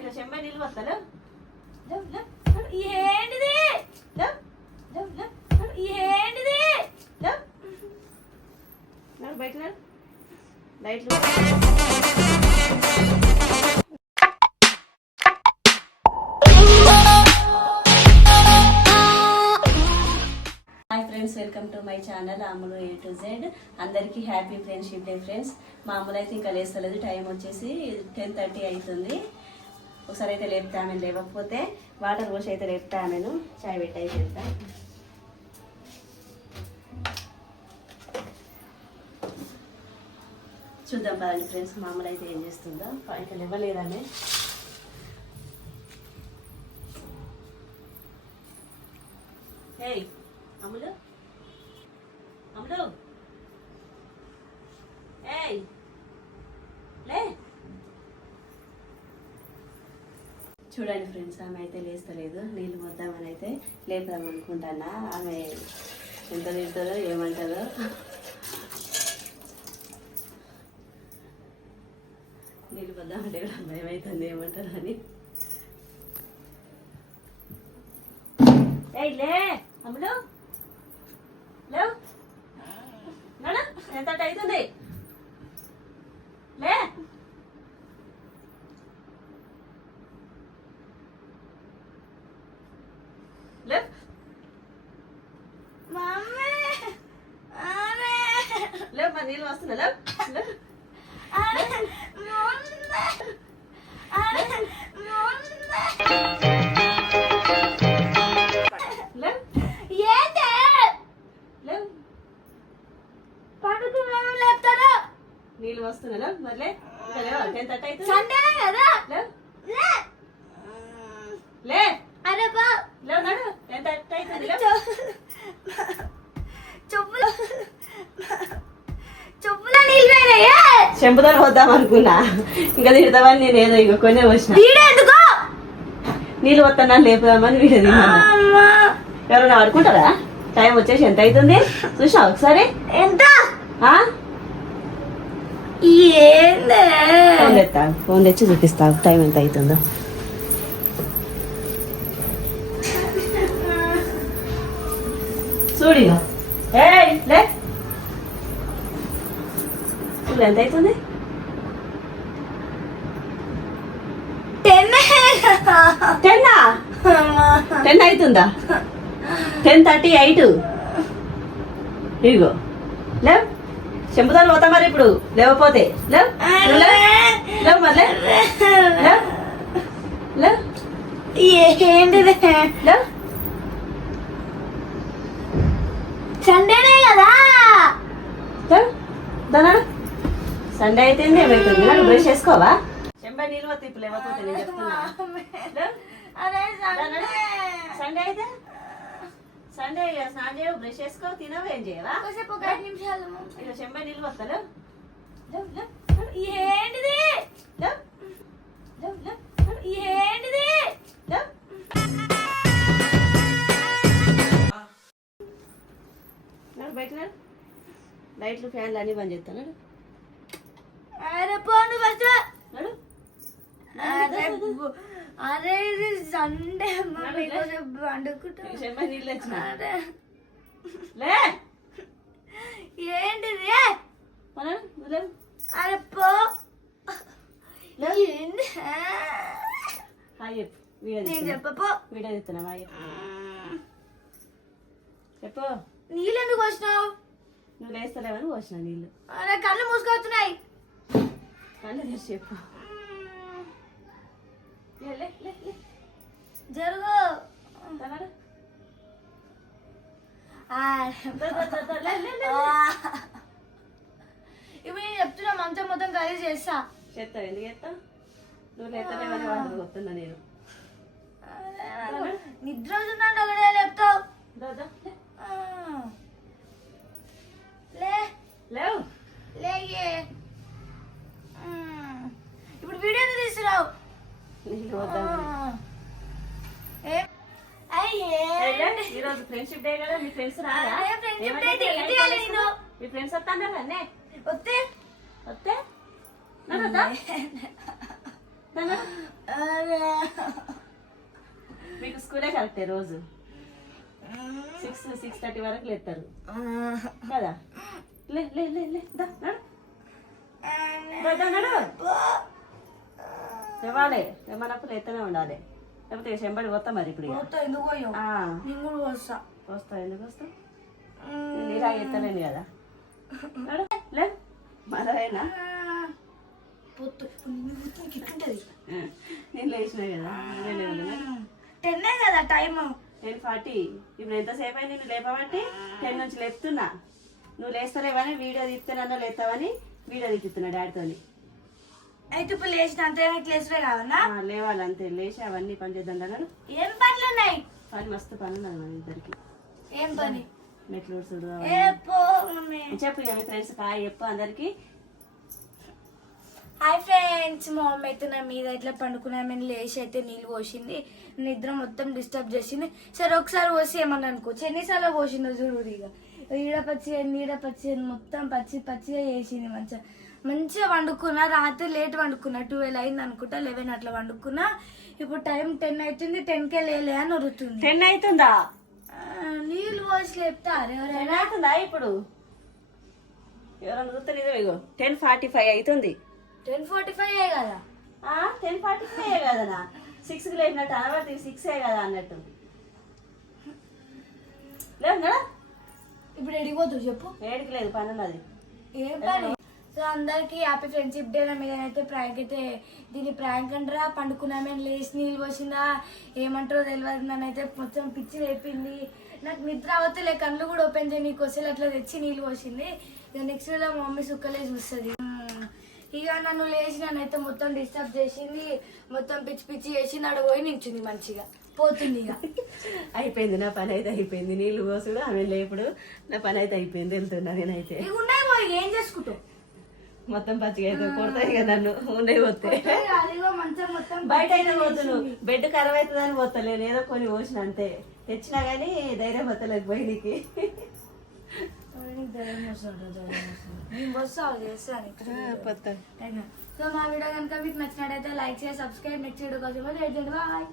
ఇలా చెంబై నీళ్ళు వస్తాను. ఏంటిది ఏంటిది బయట లైట్లు friends, welcome to my channel Ammulu A to Z. అందరికీ హ్యాపీ ఫ్రెండ్షిప్ డే ఫ్రెండ్స్. మా అమ్ములు అయితే ఇంకా లేస్తలేదు. టైం వచ్చేసి 10:30 అవుతుంది. ఒకసారి అయితే లేపుతా, ఆమెను లేవకపోతే వాటర్ పోసి అయితే లేపుతా. ఆమెను చాయ్ పెట్టి అయితే వెళ్తా. చూద్దాం పదండి ఫ్రెండ్స్, మా అమ్ములు అయితే ఏం చేస్తుందో. ఇంకా లేవలేదామే. ఏయ్ అమ్ములు, అమ్ములు, ఏయ్ లే. చూడండి ఫ్రెండ్స్, ఆమె అయితే లేస్తలేదు. నీళ్ళు వద్దామని అయితే లేపుదాం అనుకుంటానా. ఆమె ఎంత తింటారో ఏమంటారో. నీళ్ళు వద్దామంటే కూడా భయం అవుతుంది ఏమంటారు అని. ఏయ్ లే అమ్ములు, లేవు. ఎంత అవుతుంది లే. లేవు మరి నీళ్ళు వస్తున్నా. లేవు నీళ్ళు వస్తున్నా. మరలే ఇంకా లేవా? 10:30 అవుతుంది. లే అరే బా లేవు నడు. 10:30 అవుతుంది. చెప్పులో నీళ్ళు పోయినాయా? చెంపుతో వద్దాం అనుకున్నా, ఇంకా తిడతామని నేను ఏదో ఇక కొనే వచ్చిన. నీళ్ళు వస్తానని లేపుదామని వీడియో తిన్నా. ఎవరైనా ఆడుకుంటారా? టైం వచ్చేసి ఎంత అవుతుంది చూసా ఒకసారి. ఎంత ఫోన్ తెస్తా, ఫోన్ తెచ్చి చూపిస్తా టైం ఎంత అవుతుందో. చూడు లే చూడు ఎంత అవుతుంది. 10 అవుతుందా? 10:38. ఇదిగో లేవు. చెంపుతాను పోతా మరి ఇప్పుడు లేవపోతే. లేవు లేవు మరి లేవు. ఏంటిది? లేవు. సండేనే కదా. దానాడు సండే అయితే ఏమవుతుంది? నాకు బ్రష్ చేసుకోవా? చెంబై నీళ్ళు వస్తే ఇప్పుడు లేవపోతే నేను చెప్తున్నా. సండే అయితే సండే స్నానం చేయవు, బ్రష్ చేసుకో, తినవు, ఏం చేయవా? ఇలా చెంబై నీళ్ళు వస్తాను. ఏంటిది ఏంటిది? బయట లైట్లు ఫ్యాన్లు అన్ని బంద్ చేస్తాను. అరే పోను ఫస్ట్. అరే ఇది సండే చెంబై నీళ్ళు వచ్చిన. ఏంటిది? అరే పో. చెప్పు, వీడియో చెప్తున్నా. చెప్పు. నీళ్ళు ఎందుకు వచ్చినావు? నువ్వు లేస్తలేవని వచ్చిన నీళ్ళు. అరే కళ్ళు మూసుకొస్తున్నాయి. కళ్ళు తెచ్చి చెప్పు. జరుగు. ఇప్పుడు నేను చెప్తున్నా మంచం మొత్తం ఖరీదు చేస్తా. చేస్తావు? ఎందుకు చేస్తావు? నువ్వు లేస్తలేవని వాళ్ళు వస్తున్నా నేను. నిద్ర వస్తున్నాడు ఒకటే లేపుతావు. లేవు లేయే. ఇప్పుడు వీడియో తీస్తున్నావు. నీళ్ళు వద్దాం. ఈరోజు ఫ్రెండ్షిప్ డే కదా, మీ ఫ్రెండ్స్ రారా? మీ ఫ్రెండ్స్ వస్తాను అన్నే వస్తే వస్తే మీకు స్కూలే కరెక్టే రోజు 6:30 వరకు లేస్తారు కదా. లే లే లే లే దా, నడు. దా, నడు. లేవాలి, ఏమన్నప్పుడు లేస్తూనే ఉండాలి, లేకపోతే చెంబడి పోతా మరి ఇప్పుడు ఇక. ఎందుకు వస్తా. ఎందుకు వస్తా? నీలా ఎత్తలేను కదా. నడు, లే మరైనా నేను లేచినా కదా. 10 కదా టైం. 10:40. ఇప్పుడు ఎంతసేపు అయింది నువ్వు లేపబట్టి? 10 నుంచి లేపుతున్నా. నువ్వు లేస్తలేవని వీడియో తీస్తున్నానో లేస్తావని వీడియో తీస్తున్నా డాడీతోని. అయితే ఇప్పుడు లేచిన అంతే లేచుడే కావన్నా? లేవాలి అంతే. లేచి అవన్నీ పని చేద్దాం అన్నాడు. ఏం పనులు ఉన్నాయి? పని మస్తు పని ఉన్నది మన ఇద్దరికి. ఏం పని? మెట్లు చూడు. చెప్పు ఇక మీ ఫ్రెండ్స్ హాయ్ చెప్పు అందరికి. హాయ్ ఫ్రెండ్స్, మా మమ్మీ అయితే నా మీద ఇట్లా పండుకున్నామని లేచి అయితే నీళ్ళు పోసింది. నిద్ర మొత్తం డిస్టర్బ్ చేసింది. సరే ఒకసారి పోసి ఏమన్నా అనుకో, ఎన్నిసార్లు పోసిందో చూడు. ఇక ఈడ పచ్చి నీడ పచ్చి మొత్తం పచ్చిగా చేసింది. మంచిగా వండుకున్నా. రాత్రి లేట్ వండుకున్నా, 12 అయింది అనుకుంటా, 11 అట్లా వండుకున్నా. ఇప్పుడు టైం 10 అవుతుంది. 10కే లేలే అని వరుతుంది. 10 అవుతుందా? నీళ్ళు పోసి లేపుతారు ఎవరైనా? అవుతుందా ఇప్పుడు? ఎవరైనా చూస్తారు? ఇదో 10:45 అవుతుంది. 10:45 కదా. 10:45 కదనా? 6కి లేపినట్టు అనబడి 6 కదా అన్నట్టు. లేదు కదా. ఇప్పుడు ఎడిగిపోతుంది చెప్పు. ఏడికి లేదు, పని ఉన్నది. ఏం పని? సో అందరికి హ్యాపీ ఫ్రెండ్షిప్ డే. నా మీద అయితే ప్రాంక్ అయితే దీన్ని ప్రాంక్ అంటారా, పండుకున్నామని లేచి నీళ్ళు పోసిందా ఏమంటారో తెలియదు. నన్నైతే మొత్తం పిచ్చి లేపింది. నాకు నిద్ర అవతలే, కళ్ళు కూడా ఓపెన్ చేయి నీకు వచ్చేది అట్లా తెచ్చి నీళ్ళు పోసింది. ఇక నెక్స్ట్ లో మా మమ్మీ సుక్కలే చూస్తుంది. ఇక నన్ను లేచి నన్నైతే మొత్తం డిస్టర్బ్ చేసింది. మొత్తం పిచ్చి చేసి నడు పోయి నిల్చుంది. మంచిగా పోతుంది. ఇక అయిపోయింది నా పని అయితే అయిపోయింది. నీళ్ళు పోసుడు ఆమె లేపుడు నా పని అయితే అయిపోయింది. వెళ్తున్నా నేనైతే. ఇక ఉన్నాయి పోయి ఏం చేసుకుంటావు? మొత్తం పచ్చిగా అయితే కొడతాయి కదా నన్ను. ఉన్నాయి పోతే మంచిగా మొత్తం బయట అయితే పోతును. బెడ్ ఖరాబ్ అవుతుందని పోతలేను, ఏదో కొన్ని పోసిన అంతే. తెచ్చినా గానీ ధైర్యం పోతలేదు బయటికి. సో మా వీడియో కనుక మీకు నచ్చినట్టయితే లైక్ చేసి సబ్స్క్రైబ్. నెక్స్ట్ వీడియో కోసం బాయ్.